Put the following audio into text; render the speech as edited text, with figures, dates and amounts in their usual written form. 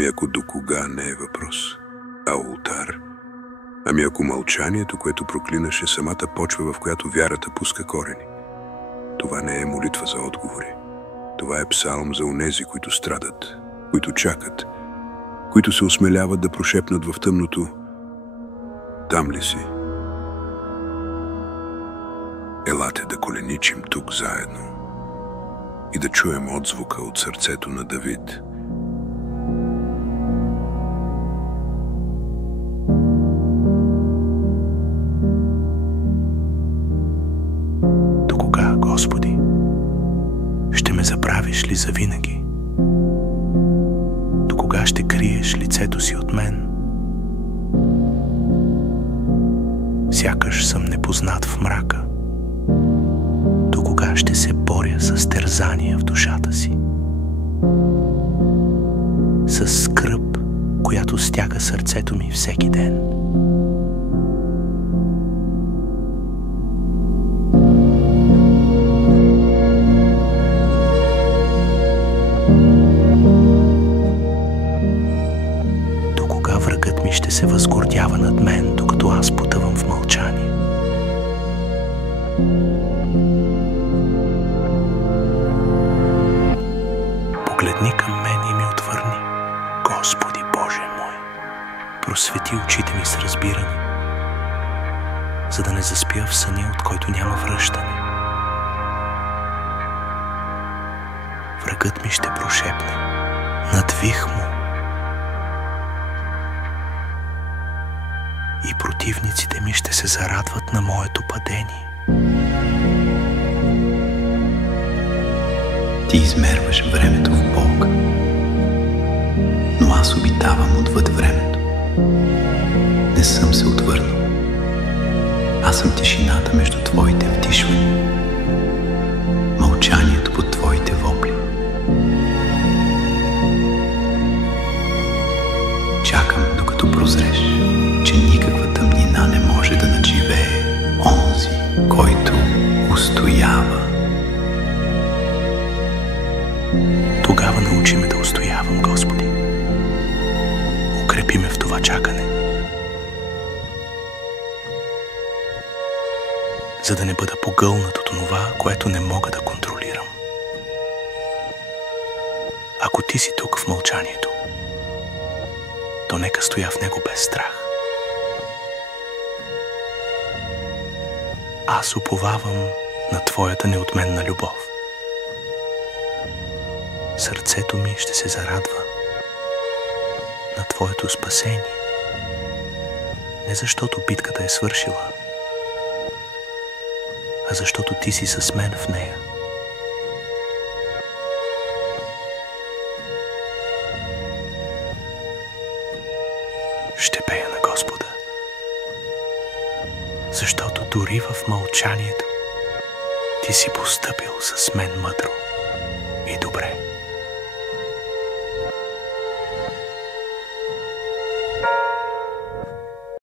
Ами ако до кога не е въпрос, а ултар? Ами ако мълчанието, което проклинаше, самата почва, в която вярата пуска корени? Това не е молитва за отговори. Това е псалм за онези, които страдат, които чакат, които се осмеляват да прошепнат в тъмното: там ли си? Елате да коленичим тук заедно и да чуем отзвука от сърцето на Давид. До кога, Господи? Ще ме забравиш ли завинаги? До кога ще криеш лицето си от мен? Сякаш съм непознат в мрака. До кога ще се боря с терзания в душата си? С скръб, която стяга сърцето ми всеки ден. До кога врагът ми ще се възгордява над мен, докато аз потъвам в мълчание? Погледни към мен и ми отвърни, Господи Боже мой. Просвети очите ми с разбиране, за да не заспя в съня, от който няма връщане. Врагът ми ще прошепне: надвих му. И противниците ми ще се зарадват на моето падение. Ти измерваш времето в Бог, но аз обитавам отвъд времето. Не съм се отвърнал. Аз съм тишината между твоите вдишвания, мълчанието под твоите вопли. Чакам, докато прозреш, че никаква тъмнина не може да надживее онзи, който устоява. Тогава научи ме да устоявам, Господи. Укрепи ме в това чакане, за да не бъда погълнат от онова, което не мога да контролирам. Ако Ти си тук в мълчанието, то нека стоя в него без страх. Аз уповавам на Твоята неотменна любов. Сърцето ми ще се зарадва на Твоето спасение, не защото битката е свършила, а защото Ти си с мен в нея. Ще пея на Господа, защото дори в мълчанието Ти си постъпил с мен мъдро и добре.